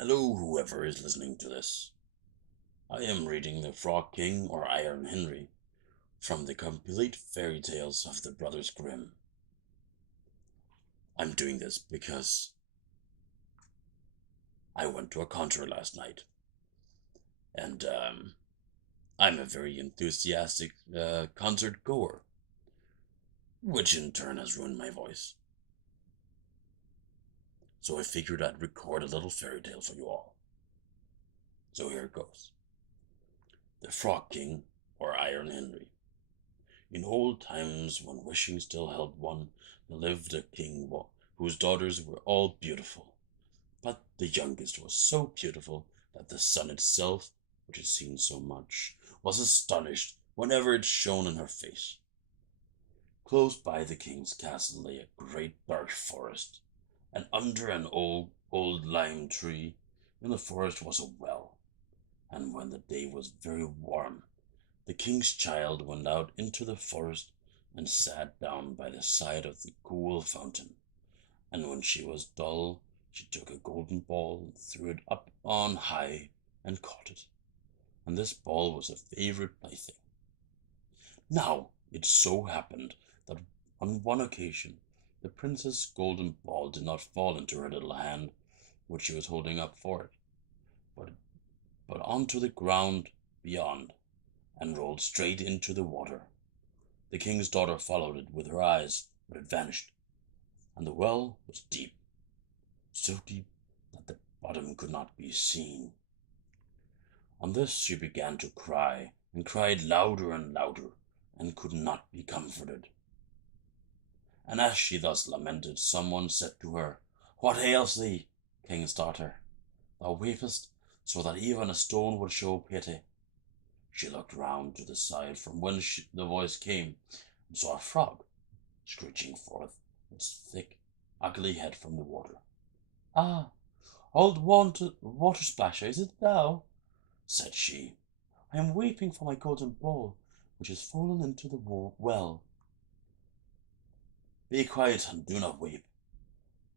Hello, whoever is listening to this. I am reading The Frog King or Iron Henry from the complete fairy tales of the Brothers Grimm. I'm doing this because I went to a concert last night, and I'm a very enthusiastic concert goer, which in turn has ruined my voice. So I figured I'd record a little fairy tale for you all. So here it goes. The Frog King or Iron Henry. In old times, when wishing still held one, there lived a king whose daughters were all beautiful. But the youngest was so beautiful that the sun itself, which had seen so much, was astonished whenever it shone in her face. Close by the king's castle lay a great birch forest, and under an old lime tree in the forest was a well. And when the day was very warm, the king's child went out into the forest and sat down by the side of the cool fountain. And when she was dull, she took a golden ball and threw it up on high and caught it. And this ball was a favorite plaything. Now it so happened that on one occasion the princess' golden ball did not fall into her little hand, which she was holding up for it, but, but onto the ground beyond, and rolled straight into the water. The king's daughter followed it with her eyes, but it vanished, and the well was deep, so deep that the bottom could not be seen. On this she began to cry, and cried louder and louder, and could not be comforted. And as she thus lamented, someone said to her, "What ails thee, king's daughter? Thou weepest so that even a stone would show pity." She looked round to the side from whence the voice came, and saw a frog screeching forth its thick, ugly head from the water. "Ah, old water splasher, is it thou?" said she. "I am weeping for my golden ball, which has fallen into the well." "Be quiet and do not weep,"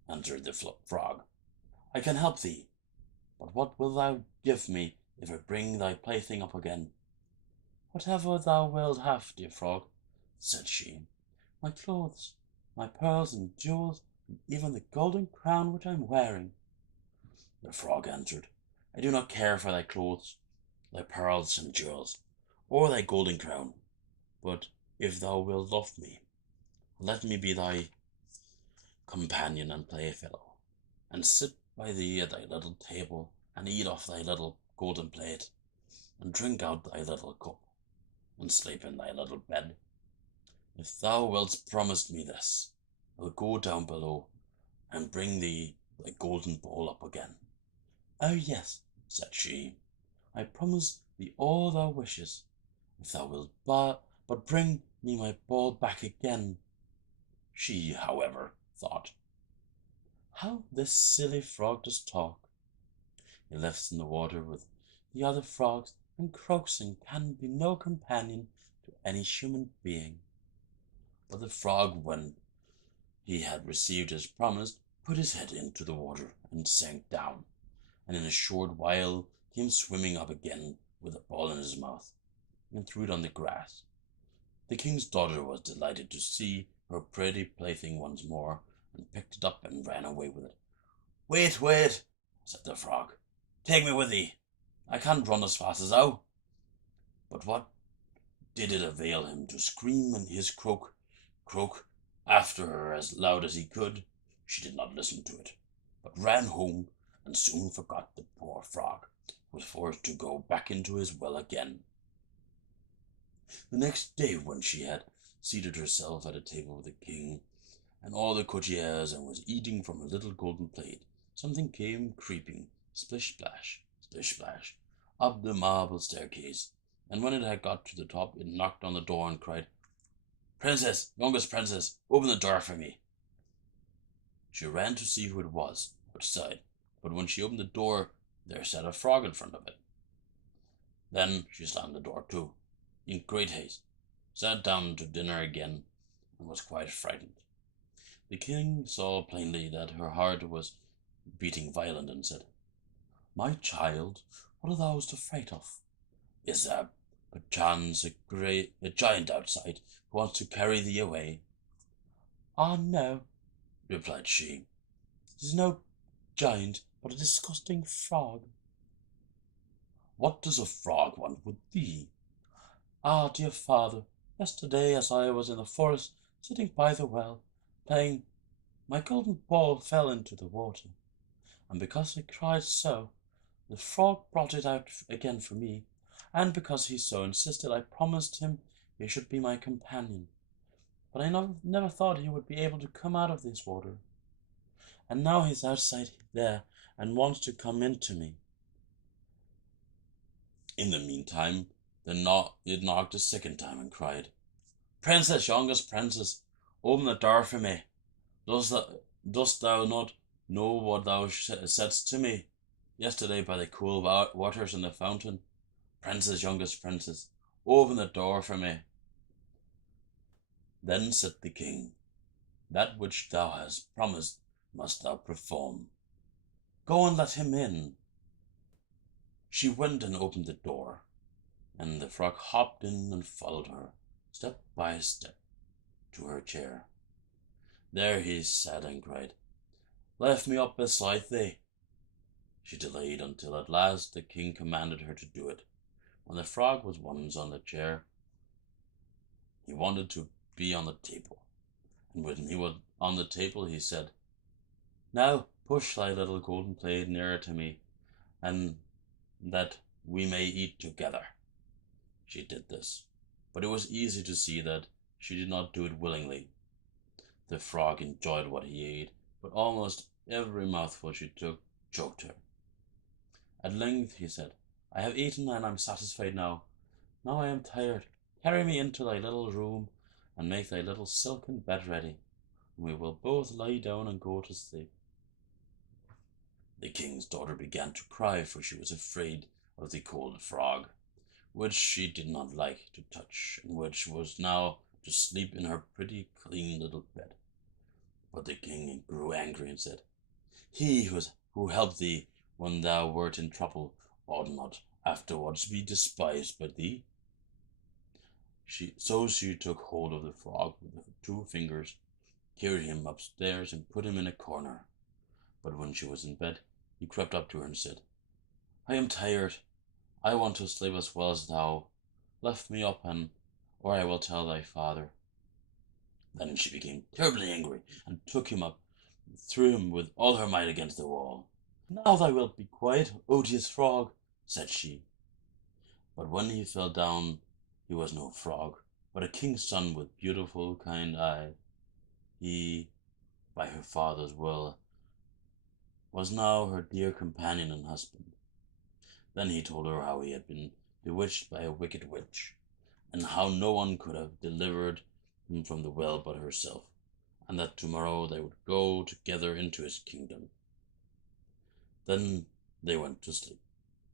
answered the frog. "I can help thee, but what wilt thou give me if I bring thy plaything up again?" "Whatever thou wilt have, dear frog," said she. "My clothes, my pearls and jewels, and even the golden crown which I am wearing." The frog answered, "I do not care for thy clothes, thy pearls and jewels, or thy golden crown, but if thou wilt love me, let me be thy companion and playfellow, and sit by thee at thy little table, and eat off thy little golden plate, and drink out thy little cup, and sleep in thy little bed. If thou wilt promise me this, I'll go down below and bring thee thy golden ball up again." "Oh yes," said she, "I promise thee all thou wishes, if thou wilt but bring me my ball back again." She, however, thought, "How this silly frog does talk. He lives in the water with the other frogs, and croaks and can be no companion to any human being." But the frog, when he had received his promise, put his head into the water and sank down, and in a short while came swimming up again with the ball in his mouth, and threw it on the grass. The king's daughter was delighted to see her pretty plaything once more, and picked it up and ran away with it. "Wait, wait," said the frog. "Take me with thee. I can't run as fast as thou." But what did it avail him to scream and hiss croak after her as loud as he could? She did not listen to it, but ran home and soon forgot the poor frog, who was forced to go back into his well again. The next day, when she had seated herself at a table with the king and all the courtiers, and was eating from a little golden plate, something came creeping, splish splash, up the marble staircase, and when it had got to the top, it knocked on the door and cried, "Princess, youngest princess, open the door for me." She ran to see who it was outside, but when she opened the door, there sat a frog in front of it. Then she slammed the door to, in great haste, sat down to dinner again, and was quite frightened. The king saw plainly that her heart was beating violent, and said, My child, what are thou afraid of? Is there perchance a giant outside who wants to carry thee away? Ah, no, replied she. It is no giant, but a disgusting frog. What does a frog want with thee? Ah, dear father, yesterday as I was in the forest, sitting by the well, playing, my golden ball fell into the water, and because I cried so, the frog brought it out again for me, and because he so insisted, I promised him he should be my companion. But I never thought he would be able to come out of this water. And now he's outside there and wants to come into me. In the meantime, it knocked a second time and cried, Princess, youngest princess, open the door for me. Dost thou not know what thou saidst to me yesterday by the cool waters in the fountain? Princess, youngest princess, open the door for me. Then said the king, That which thou hast promised must thou perform. Go and let him in. She went and opened the door, and the frog hopped in and followed her, step by step, to her chair. There he sat and cried, Lift me up beside thee. She delayed until at last the king commanded her to do it. When the frog was once on the chair, he wanted to be on the table. And when he was on the table, he said, Now push thy little golden plate nearer to me, and that we may eat together. She did this, but it was easy to see that she did not do it willingly. The frog enjoyed what he ate, but almost every mouthful she took choked her. At length he said, I have eaten and am satisfied now. Now I am tired. Carry me into thy little room and make thy little silken bed ready, and we will both lie down and go to sleep. The king's daughter began to cry, for she was afraid of the cold frog, which she did not like to touch, and which was now to sleep in her pretty clean little bed. But the king grew angry and said, He who helped thee when thou wert in trouble ought not afterwards be despised by thee. So she took hold of the frog with her 2 fingers, carried him upstairs, and put him in a corner. But when she was in bed, he crept up to her and said, I am tired. I want to sleep as well as thou. Lift me up, or I will tell thy father. Then she became terribly angry, and took him up, and threw him with all her might against the wall. Now thou wilt be quiet, odious frog, said she. But when he fell down, he was no frog, but a king's son with beautiful, kind eyes. He, by her father's will, was now her dear companion and husband. Then he told her how he had been bewitched by a wicked witch, and how no one could have delivered him from the well but herself, and that tomorrow they would go together into his kingdom. Then they went to sleep,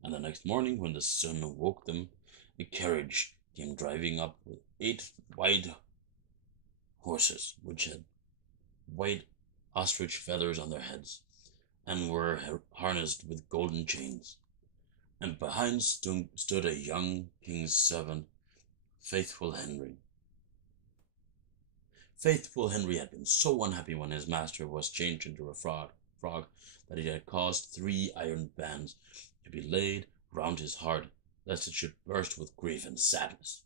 and the next morning, when the sun awoke them, a carriage came driving up with 8 white horses, which had white ostrich feathers on their heads, and were harnessed with golden chains. And behind stood a young king's servant, Faithful Henry. Faithful Henry had been so unhappy when his master was changed into a frog that he had caused 3 iron bands to be laid round his heart, lest it should burst with grief and sadness.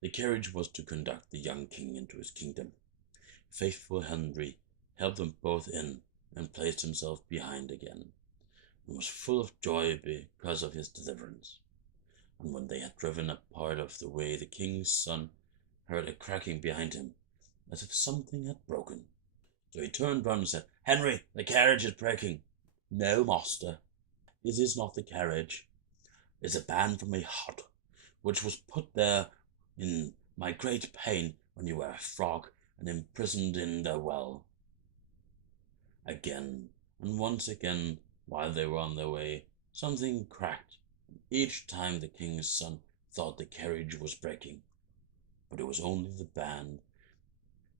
The carriage was to conduct the young king into his kingdom. Faithful Henry helped them both in, and placed himself behind again, and was full of joy because of his deliverance. And when they had driven a part of the way, the king's son heard a cracking behind him, as if something had broken. So he turned round and said, Henry, the carriage is breaking. No, master, it is not the carriage. It is a band from my heart, which was put there in my great pain when you were a frog and imprisoned in the well. Again, and once again, while they were on their way, something cracked, and each time the king's son thought the carriage was breaking, but it was only the band,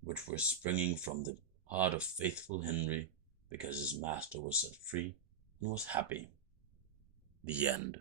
which were springing from the heart of Faithful Henry, because his master was set free and was happy. The end.